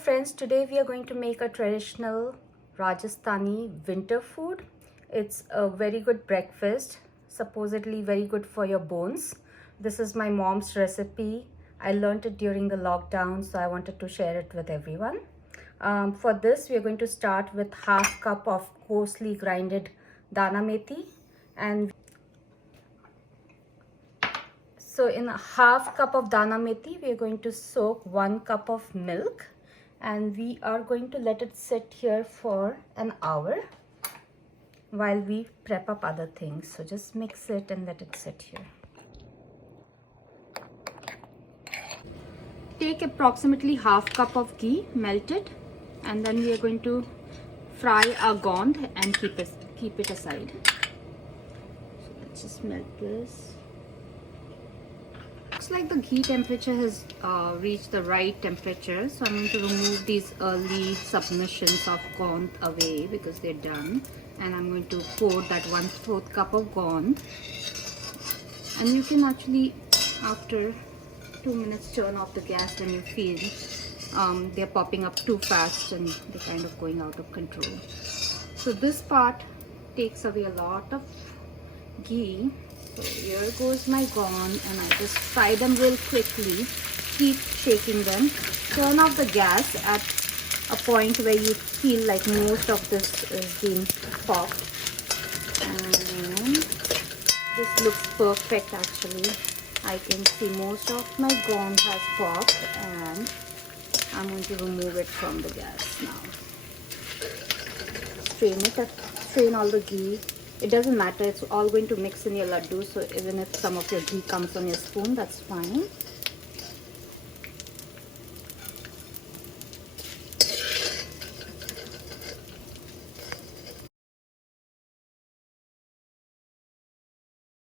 friends, today we are going to make a traditional Rajasthani winter food. It's a very good breakfast, supposedly very good for your bones. This is my mom's recipe. I learned it during the lockdown, so I wanted to share it with everyone. For this, we are going to start with half cup of coarsely grinded dana methi, and so in a half cup of dana methi, we are going to soak 1 cup of milk, and we are going to let it sit here for an hour while we prep up other things. So just mix it and let it sit here. Take approximately half cup of ghee, melt it, and then we are going to fry our gond and keep it aside. So let's just melt this. Looks like the ghee temperature has reached the right temperature, so I'm going to remove these early submissions of gond away because they're done, and I'm going to pour that 1/4 cup of gond, and you can actually after 2 minutes turn off the gas when you feel they're popping up too fast and they're kind of going out of control. So this part takes away a lot of ghee. So here goes my gond, and I just fry them real quickly. Keep shaking them. Turn off the gas at a point where you feel like most of this is being popped. And this looks perfect actually. I can see most of my gond has popped, and I'm going to remove it from the gas now. Strain all the ghee. It doesn't matter, it's all going to mix in your laddu, so even if some of your ghee comes on your spoon, that's fine. You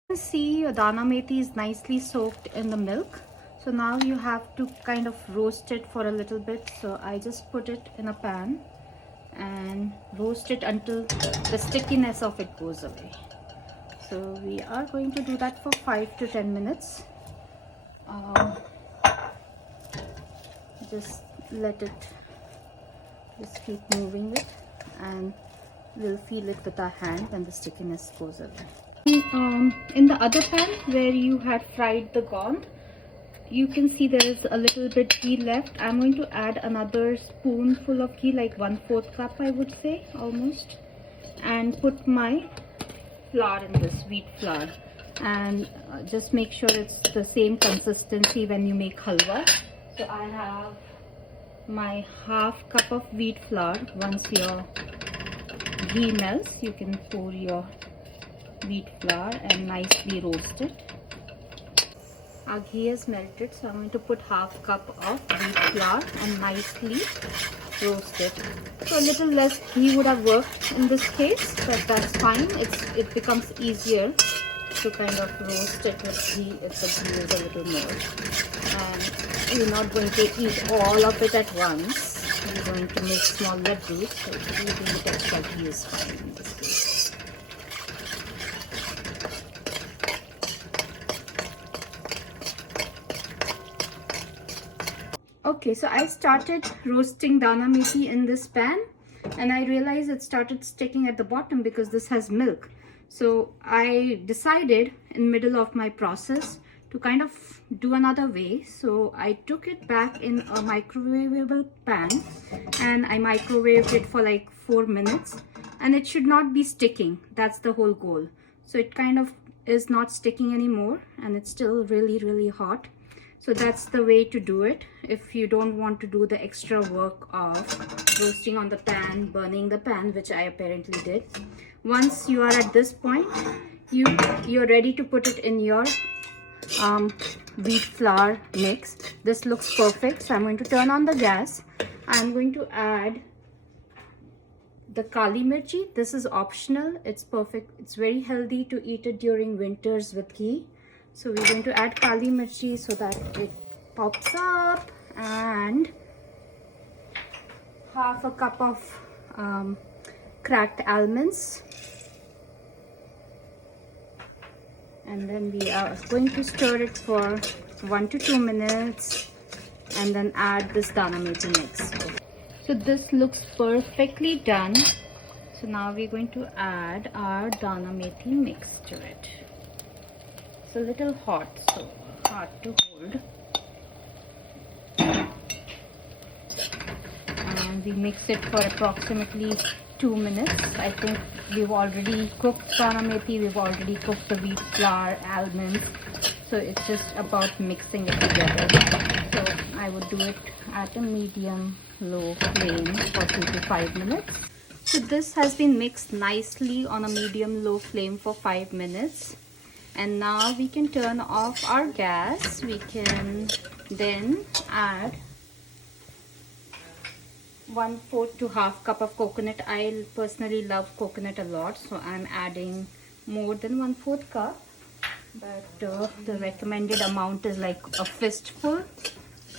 can see your dana methi is nicely soaked in the milk. So now you have to kind of roast it for a little bit. So I just put it in a pan and roast it until the stickiness of it goes away. So we are going to do that for 5 to 10 minutes. Just let it, just keep moving it, and we'll feel it with our hand when the stickiness goes away. In the other pan where you had fried the gond, you can see there is a little bit ghee left. I'm going to add another spoonful of ghee, like 1/4 cup I would say almost, and put my flour in this, wheat flour, and just make sure it's the same consistency when you make halwa. So I have my half cup of wheat flour. Once your ghee melts, you can pour your wheat flour and nicely roast it. Our ghee is melted, so I'm going to put half cup of wheat flour and nicely roast it. So a little less ghee would have worked in this case, but that's fine. It becomes easier to kind of roast it with ghee if the ghee is a little more. And you're not going to eat all of it at once. You're going to make small laddus, so eating the extra ghee is fine in this case. Okay, so I started roasting dana methi in this pan, and I realized it started sticking at the bottom because this has milk. So I decided in middle of my process to kind of do another way. So I took it back in a microwavable pan and I microwaved it for like 4 minutes, and it should not be sticking. That's the whole goal. So it kind of is not sticking anymore, and it's still really hot. So that's the way to do it if you don't want to do the extra work of roasting on the pan, burning the pan, which I apparently did. Once you are at this point, you're ready to put it in your wheat flour mix. This looks perfect, so I'm going to turn on the gas. I'm going to add the kali mirchi. This is optional. It's perfect. It's very healthy to eat it during winters with ghee. So we're going to add kali mirchi so that it pops up, and half a cup of cracked almonds, and then we are going to stir it for 1 to 2 minutes, and then add this dana methi mix. So this looks perfectly done. So now we're going to add our dana methi mix to it. It's a little hot, so hard to hold. And we mix it for approximately 2 minutes. I think we've already cooked dana methi, we've already cooked the wheat flour, almonds. So it's just about mixing it together. So I would do it at a medium low flame for 2 to 5 minutes. So this has been mixed nicely on a medium low flame for 5 minutes. And now we can turn off our gas. We can then add 1/4 to half cup of coconut. I personally love coconut a lot, so I'm adding more than 1/4 cup. But the recommended amount is like a fistful.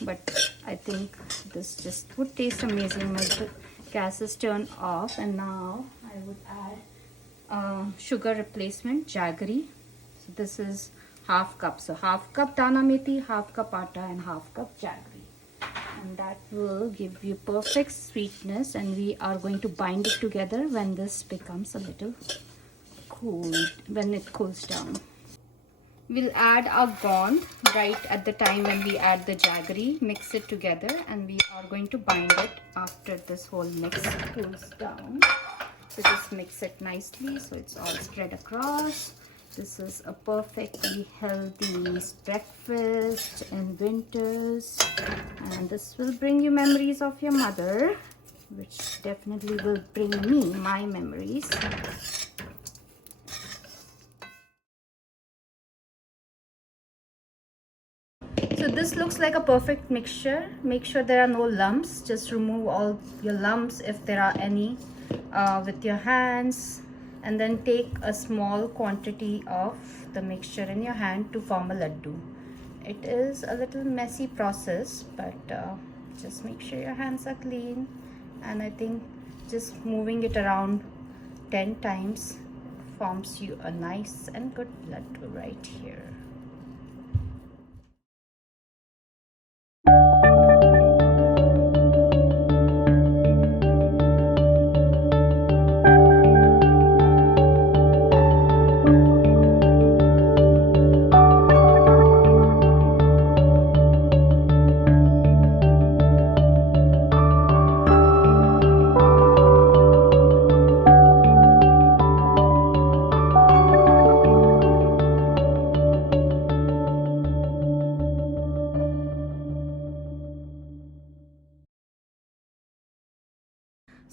But I think this just would taste amazing when the gas is turned off. And now I would add sugar replacement jaggery. So this is half cup. So half cup dana methi, half cup atta, and half cup jaggery. And that will give you perfect sweetness. And we are going to bind it together when this becomes a little cool, when it cools down. We'll add our gond right at the time when we add the jaggery, mix it together, and we are going to bind it after this whole mix cools down. So just mix it nicely so it's all spread across. This is a perfectly healthy breakfast in winters, and this will bring you memories of your mother, which definitely will bring me my memories. So this looks like a perfect mixture. Make sure there are no lumps. Just remove all your lumps if there are any with your hands, and then take a small quantity of the mixture in your hand to form a laddu. It is a little messy process, but just make sure your hands are clean, and I think just moving it around 10 times forms you a nice and good laddu right here.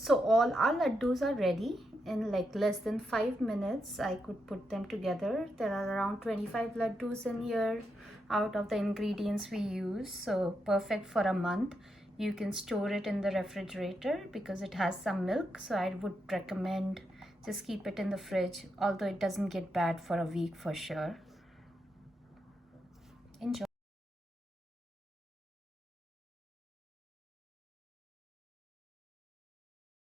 So all our laddus are ready. In like less than 5 minutes I could put them together. There are around 25 laddus in here out of the ingredients we use, so perfect for a month. You can store it in the refrigerator because it has some milk, so I would recommend just keep it in the fridge, although it doesn't get bad for a week for sure.